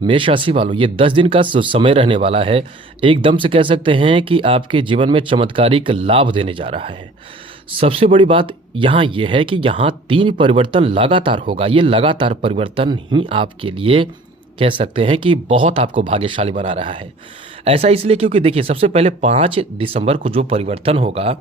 मेष राशि वालों, ये 10 दिन का समय रहने वाला है। एकदम से कह सकते हैं कि आपके जीवन में चमत्कारिक लाभ देने जा रहा है। सबसे बड़ी बात यहाँ ये है कि यहाँ 3 परिवर्तन लगातार होगा। ये लगातार परिवर्तन ही आपके लिए कह सकते हैं कि बहुत आपको भाग्यशाली बना रहा है। ऐसा इसलिए क्योंकि देखिए, सबसे पहले 5 दिसंबर को जो परिवर्तन होगा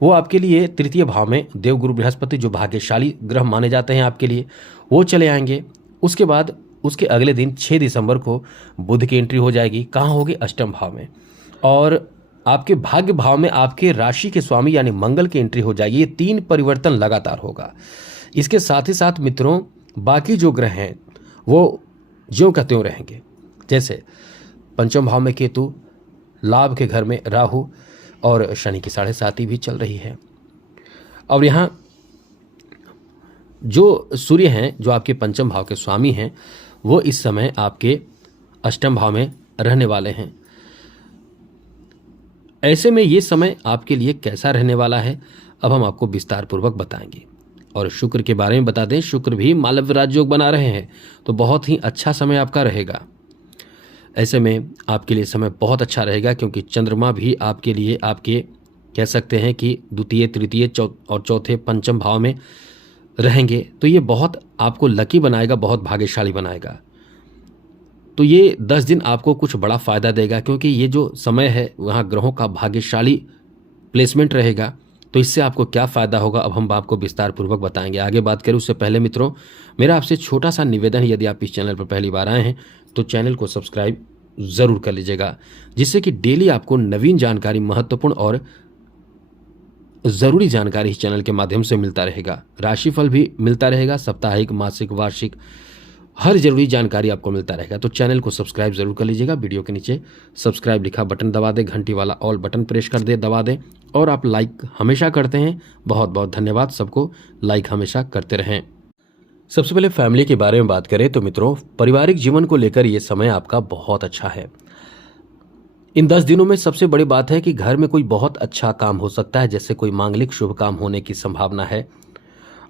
वो आपके लिए तृतीय भाव में देवगुरु बृहस्पति, जो भाग्यशाली ग्रह माने जाते हैं आपके लिए, वो चले आएंगे। उसके बाद उसके अगले दिन 6 दिसंबर को बुध की एंट्री हो जाएगी। कहाँ होगी? अष्टम भाव में। और आपके भाग्य भाव में आपके राशि के स्वामी यानी मंगल की एंट्री हो जाएगी। ये 3 परिवर्तन लगातार होगा। इसके साथ ही साथ मित्रों, बाकी जो ग्रह हैं वो ज्यों का त्यों रहेंगे। जैसे पंचम भाव में केतु, लाभ के घर में राहु और शनि की 7.5 भी चल रही है। और यहाँ जो सूर्य हैं, जो आपके पंचम भाव के स्वामी हैं, वो इस समय आपके अष्टम भाव में रहने वाले हैं। ऐसे में ये समय आपके लिए कैसा रहने वाला है, अब हम आपको विस्तार पूर्वक बताएंगे। और शुक्र के बारे में बता दें, शुक्र भी मालव्य राजयोग बना रहे हैं, तो बहुत ही अच्छा समय आपका रहेगा। ऐसे में आपके लिए समय बहुत अच्छा रहेगा, क्योंकि चंद्रमा भी आपके लिए आपके कह सकते हैं कि द्वितीय, तृतीय और चौथे पंचम भाव में रहेंगे। तो ये बहुत आपको लकी बनाएगा, बहुत भाग्यशाली बनाएगा। तो ये 10 दिन आपको कुछ बड़ा फ़ायदा देगा, क्योंकि ये जो समय है वहाँ ग्रहों का भाग्यशाली प्लेसमेंट रहेगा। तो इससे आपको क्या फ़ायदा होगा, अब हम आपको विस्तार पूर्वक बताएंगे। आगे बात करें उससे पहले मित्रों, मेरा आपसे छोटा सा निवेदन है, यदि आप इस चैनल पर पहली बार आए हैं तो चैनल को सब्सक्राइब ज़रूर कर लीजिएगा, जिससे कि डेली आपको नवीन जानकारी, महत्वपूर्ण और ज़रूरी जानकारी इस चैनल के माध्यम से मिलता रहेगा। राशिफल भी मिलता रहेगा, साप्ताहिक, मासिक, वार्षिक, हर जरूरी जानकारी आपको मिलता रहेगा। तो चैनल को सब्सक्राइब जरूर कर लीजिएगा। वीडियो के नीचे सब्सक्राइब लिखा बटन दबा दें, घंटी वाला ऑल बटन प्रेस कर दे, दबा दें। और आप लाइक हमेशा करते हैं, बहुत बहुत धन्यवाद। सबको लाइक हमेशा करते रहें। सबसे पहले फैमिली के बारे में बात करें तो मित्रों, पारिवारिक जीवन को लेकर ये समय आपका बहुत अच्छा है। इन 10 दिनों में सबसे बड़ी बात है कि घर में कोई बहुत अच्छा काम हो सकता है, जैसे कोई मांगलिक शुभ काम होने की संभावना है।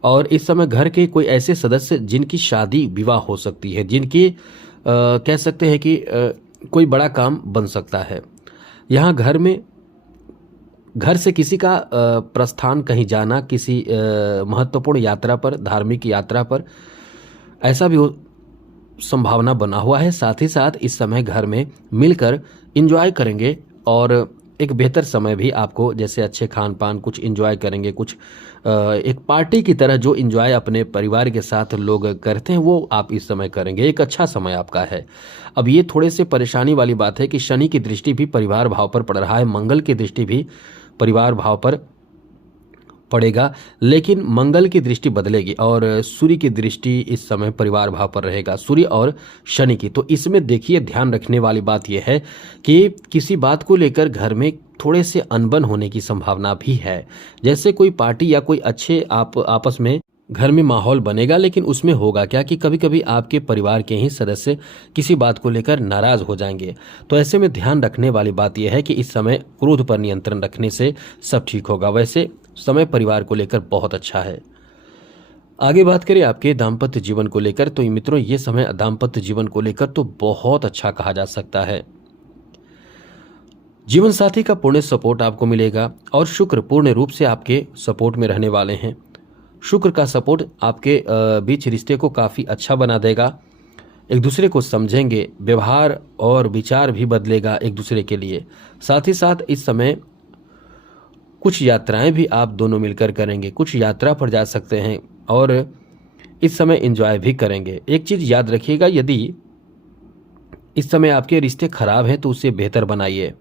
और इस समय घर के कोई ऐसे सदस्य जिनकी शादी विवाह हो सकती है, जिनकी कह सकते हैं कि कोई बड़ा काम बन सकता है। यहाँ घर से किसी का प्रस्थान, कहीं जाना, किसी महत्वपूर्ण यात्रा पर, धार्मिक यात्रा पर, ऐसा भी संभावना बना हुआ है। साथ ही साथ इस समय घर में मिलकर एंजॉय करेंगे और एक बेहतर समय भी आपको, जैसे अच्छे खान पान, कुछ एंजॉय करेंगे, कुछ एक पार्टी की तरह जो एंजॉय अपने परिवार के साथ लोग करते हैं वो आप इस समय करेंगे। एक अच्छा समय आपका है। अब ये थोड़े से परेशानी वाली बात है कि शनि की दृष्टि भी परिवार भाव पर पड़ रहा है, मंगल की दृष्टि भी परिवार भाव पर पड़ेगा, लेकिन मंगल की दृष्टि बदलेगी और सूर्य की दृष्टि इस समय परिवार भाव पर रहेगा, सूर्य और शनि की। तो इसमें देखिए, ध्यान रखने वाली बात यह है कि किसी बात को लेकर घर में थोड़े से अनबन होने की संभावना भी है। जैसे कोई पार्टी या कोई अच्छे आपस में घर में माहौल बनेगा, लेकिन उसमें होगा क्या कि कभी कभी आपके परिवार के ही सदस्य किसी बात को लेकर नाराज हो जाएंगे। तो ऐसे में ध्यान रखने वाली बात यह है कि इस समय क्रोध पर नियंत्रण रखने से सब ठीक होगा। वैसे समय परिवार को लेकर बहुत अच्छा है। आगे बात करें आपके दाम्पत्य जीवन को लेकर, तो मित्रों ये समय दाम्पत्य जीवन को लेकर तो बहुत अच्छा कहा जा सकता है। जीवन साथी का पूर्ण सपोर्ट आपको मिलेगा और शुक्र पूर्ण रूप से आपके सपोर्ट में रहने वाले हैं। शुक्र का सपोर्ट आपके बीच रिश्ते को काफ़ी अच्छा बना देगा। एक दूसरे को समझेंगे, व्यवहार और विचार भी बदलेगा एक दूसरे के लिए। साथ ही साथ इस समय कुछ यात्राएं भी आप दोनों मिलकर करेंगे, कुछ यात्रा पर जा सकते हैं और इस समय एंजॉय भी करेंगे। एक चीज़ याद रखिएगा, यदि इस समय आपके रिश्ते खराब हैं तो उसे बेहतर बनाइए।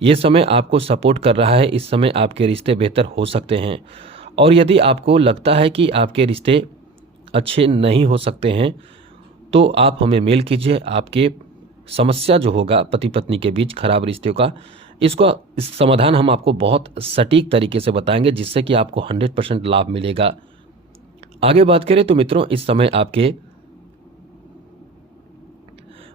ये समय आपको सपोर्ट कर रहा है, इस समय आपके रिश्ते बेहतर हो सकते हैं। और यदि आपको लगता है कि आपके रिश्ते अच्छे नहीं हो सकते हैं तो आप हमें मेल कीजिए। आपके समस्या जो होगा पति पत्नी के बीच खराब रिश्तों का, इस समाधान हम आपको बहुत सटीक तरीके से बताएंगे, जिससे कि आपको 100% लाभ मिलेगा। आगे बात करें तो मित्रों, इस समय आपके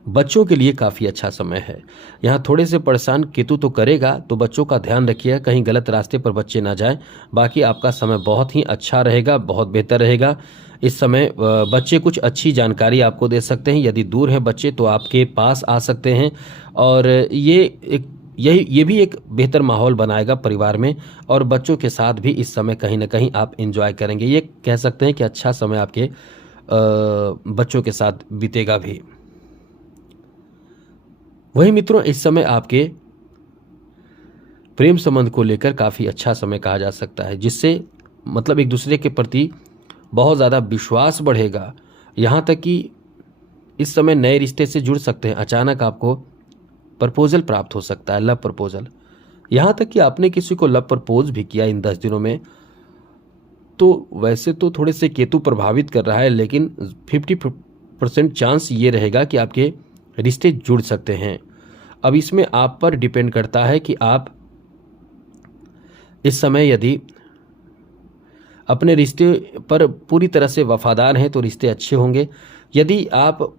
बच्चों के लिए काफ़ी अच्छा समय है। यहाँ थोड़े से परेशान केतु तो करेगा, तो बच्चों का ध्यान रखिएगा, कहीं गलत रास्ते पर बच्चे ना जाएं। बाकी आपका समय बहुत ही अच्छा रहेगा, बहुत बेहतर रहेगा। इस समय बच्चे कुछ अच्छी जानकारी आपको दे सकते हैं। यदि दूर हैं बच्चे तो आपके पास आ सकते हैं, और ये भी एक बेहतर माहौल बनाएगा परिवार में, और बच्चों के साथ भी इस समय कहीं ना कहीं आप एंजॉय करेंगे। ये कह सकते हैं कि अच्छा समय आपके बच्चों के साथ बीतेगा भी। वही मित्रों, इस समय आपके प्रेम संबंध को लेकर काफ़ी अच्छा समय कहा जा सकता है, जिससे मतलब एक दूसरे के प्रति बहुत ज़्यादा विश्वास बढ़ेगा। यहाँ तक कि इस समय नए रिश्ते से जुड़ सकते हैं। अचानक आपको प्रपोजल प्राप्त हो सकता है, लव प्रपोजल। यहाँ तक कि आपने किसी को लव प्रपोज भी किया इन 10 दिनों में, तो वैसे तो थोड़े से केतु प्रभावित कर रहा है, लेकिन 50% चांस ये रहेगा कि आपके रिश्ते जुड़ सकते हैं। अब इसमें आप पर डिपेंड करता है कि आप इस समय यदि अपने रिश्ते पर पूरी तरह से वफादार हैं तो रिश्ते अच्छे होंगे। यदि आप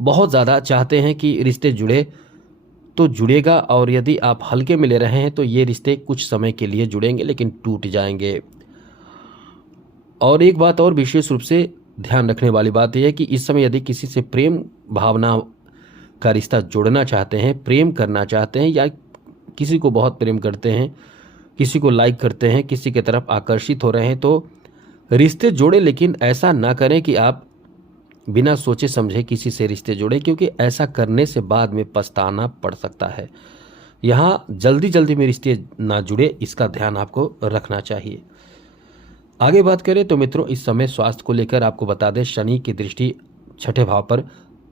बहुत ज़्यादा चाहते हैं कि रिश्ते जुड़े तो जुड़ेगा, और यदि आप हल्के में ले रहे हैं तो ये रिश्ते कुछ समय के लिए जुड़ेंगे लेकिन टूट जाएंगे। और एक बात और विशेष रूप से ध्यान रखने वाली बात यह है कि इस समय यदि किसी से प्रेम भावना का रिश्ता जोड़ना चाहते हैं, प्रेम करना चाहते हैं, या किसी को बहुत प्रेम करते हैं, किसी को लाइक करते हैं, किसी के तरफ आकर्षित हो रहे हैं, तो रिश्ते जोड़े, लेकिन ऐसा ना करें कि आप बिना सोचे समझे किसी से रिश्ते जोड़ें, क्योंकि ऐसा करने से बाद में पछताना पड़ सकता है। यहाँ जल्दी जल्दी में रिश्ते ना जुड़े, इसका ध्यान आपको रखना चाहिए। आगे बात करें तो मित्रों, इस समय स्वास्थ्य को लेकर आपको बता दें, शनि की दृष्टि 6ठे भाव पर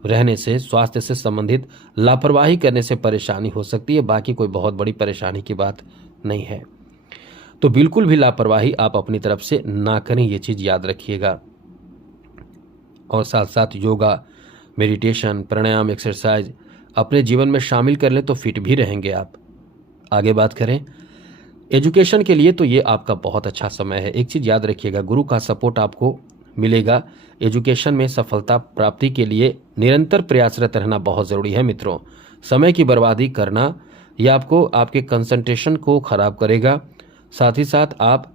रहने से स्वास्थ्य से संबंधित लापरवाही करने से परेशानी हो सकती है। बाकी कोई बहुत बड़ी परेशानी की बात नहीं है, तो बिल्कुल भी लापरवाही आप अपनी तरफ से ना करें, ये चीज़ याद रखिएगा। और साथ साथ योगा, मेडिटेशन, प्राणायाम, एक्सरसाइज अपने जीवन में शामिल कर लें तो फिट भी रहेंगे आप। आगे बात करें एजुकेशन के लिए, तो ये आपका बहुत अच्छा समय है। एक चीज़ याद रखिएगा, गुरु का सपोर्ट आपको मिलेगा। एजुकेशन में सफलता प्राप्ति के लिए निरंतर प्रयासरत रहना बहुत ज़रूरी है मित्रों। समय की बर्बादी करना यह आपको आपके कंसंट्रेशन को खराब करेगा। साथ ही साथ आप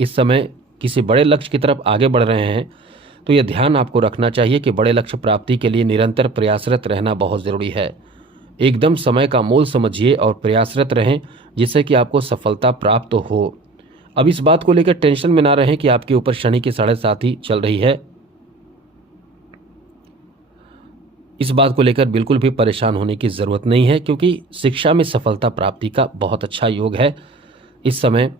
इस समय किसी बड़े लक्ष्य की तरफ आगे बढ़ रहे हैं तो यह ध्यान आपको रखना चाहिए कि बड़े लक्ष्य प्राप्ति के लिए निरंतर प्रयासरत रहना बहुत ज़रूरी है। एकदम समय का मोल समझिए और प्रयासरत रहें, जिससे कि आपको सफलता प्राप्त हो। अब इस बात को लेकर टेंशन में ना रहें कि आपके ऊपर शनि की 7.5 चल रही है। इस बात को लेकर बिल्कुल भी परेशान होने की ज़रूरत नहीं है, क्योंकि शिक्षा में सफलता प्राप्ति का बहुत अच्छा योग है। इस समय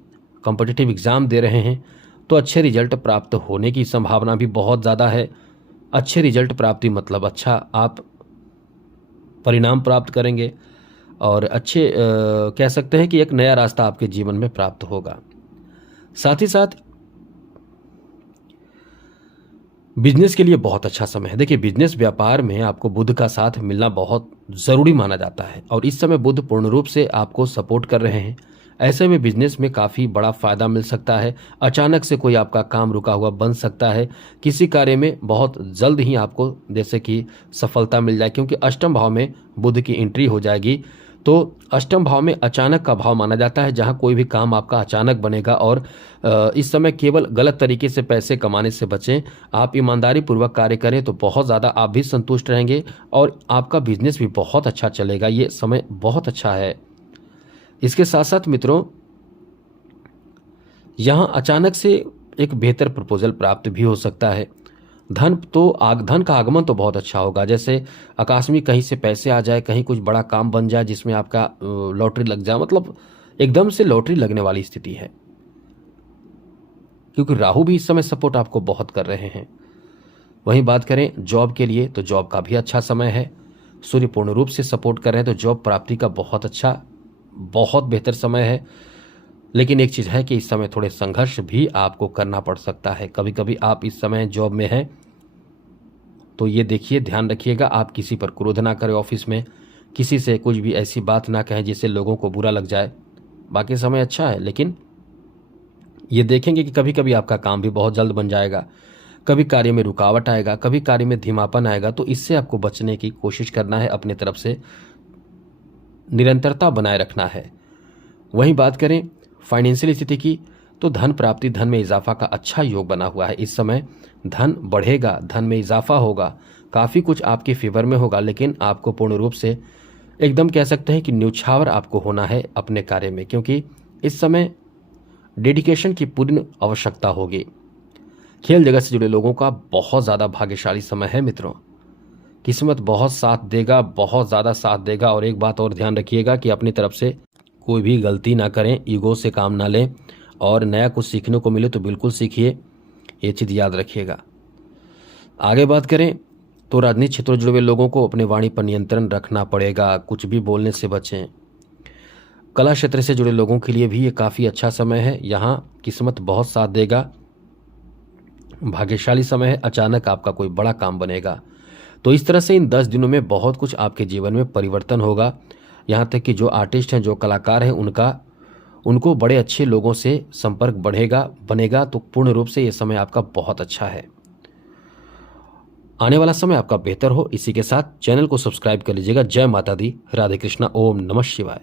कॉम्पिटिटिव एग्ज़ाम दे रहे हैं तो अच्छे रिजल्ट प्राप्त होने की संभावना भी बहुत ज़्यादा है। अच्छे रिजल्ट प्राप्ति मतलब अच्छा आप परिणाम प्राप्त करेंगे, और अच्छे कह सकते हैं कि एक नया रास्ता आपके जीवन में प्राप्त होगा। साथ ही साथ बिजनेस के लिए बहुत अच्छा समय है। देखिए, बिजनेस व्यापार में आपको बुध का साथ मिलना बहुत ज़रूरी माना जाता है, और इस समय बुध पूर्ण रूप से आपको सपोर्ट कर रहे हैं। ऐसे में बिजनेस में काफ़ी बड़ा फ़ायदा मिल सकता है। अचानक से कोई आपका काम रुका हुआ बन सकता है। किसी कार्य में बहुत जल्द ही आपको जैसे कि सफलता मिल जाए, क्योंकि अष्टम भाव में बुध की एंट्री हो जाएगी। तो अष्टम भाव में अचानक का भाव माना जाता है, जहां कोई भी काम आपका अचानक बनेगा। और इस समय केवल गलत तरीके से पैसे कमाने से बचें। आप ईमानदारी पूर्वक कार्य करें तो बहुत ज़्यादा आप भी संतुष्ट रहेंगे, और आपका बिजनेस भी बहुत अच्छा चलेगा। ये समय बहुत अच्छा है। इसके साथ साथ मित्रों, यहाँ अचानक से एक बेहतर प्रपोजल प्राप्त भी हो सकता है। धन का आगमन तो बहुत अच्छा होगा, जैसे आकस्मिक कहीं से पैसे आ जाए, कहीं कुछ बड़ा काम बन जाए जिसमें आपका लॉटरी लग जाए, मतलब एकदम से लॉटरी लगने वाली स्थिति है। क्योंकि राहु भी इस समय सपोर्ट आपको बहुत कर रहे हैं। वहीं बात करें जॉब के लिए, तो जॉब का भी अच्छा समय है। सूर्य पूर्ण रूप से सपोर्ट कर रहे हैं, तो जॉब प्राप्ति का बहुत बेहतर समय है। लेकिन एक चीज़ है कि इस समय थोड़े संघर्ष भी आपको करना पड़ सकता है। कभी कभी आप इस समय जॉब में हैं तो ये देखिए, ध्यान रखिएगा, आप किसी पर क्रोध ना करें। ऑफिस में किसी से कुछ भी ऐसी बात ना कहें जिससे लोगों को बुरा लग जाए। बाकी समय अच्छा है, लेकिन ये देखेंगे कि कभी कभी आपका काम भी बहुत जल्द बन जाएगा। कभी कार्य में रुकावट आएगा, कभी कार्य में धीमापन आएगा, तो इससे आपको बचने की कोशिश करना है, अपनी तरफ से निरंतरता बनाए रखना है। वहीं बात करें फाइनेंशियल स्थिति की, तो धन प्राप्ति, धन में इजाफा का अच्छा योग बना हुआ है। इस समय धन बढ़ेगा, धन में इजाफा होगा, काफ़ी कुछ आपके फेवर में होगा, लेकिन आपको पूर्ण रूप से एकदम कह सकते हैं कि न्यौछावर आपको होना है अपने कार्य में, क्योंकि इस समय डेडिकेशन की पूर्ण आवश्यकता होगी। खेल जगत से जुड़े लोगों का बहुत ज़्यादा भाग्यशाली समय है मित्रों। किस्मत बहुत साथ देगा, बहुत ज़्यादा साथ देगा। और एक बात और ध्यान रखिएगा कि अपनी तरफ से कोई भी गलती ना करें, ईगो से काम ना लें, और नया कुछ सीखने को मिले तो बिल्कुल सीखिए, ये चीज़ याद रखिएगा। आगे बात करें तो राजनीतिक क्षेत्रों से जुड़े हुए लोगों को अपनी वाणी पर नियंत्रण रखना पड़ेगा, कुछ भी बोलने से बचें। कला क्षेत्र से जुड़े लोगों के लिए भी ये काफ़ी अच्छा समय है, यहाँ किस्मत बहुत साथ देगा, भाग्यशाली समय है, अचानक आपका कोई बड़ा काम बनेगा। तो इस तरह से इन 10 दिनों में बहुत कुछ आपके जीवन में परिवर्तन होगा। यहाँ तक कि जो आर्टिस्ट हैं, जो कलाकार हैं, उनको बड़े अच्छे लोगों से संपर्क बनेगा। तो पूर्ण रूप से ये समय आपका बहुत अच्छा है, आने वाला समय आपका बेहतर हो। इसी के साथ चैनल को सब्सक्राइब कर लीजिएगा। जय माता दी, राधे कृष्णा, ओम नमः शिवाय।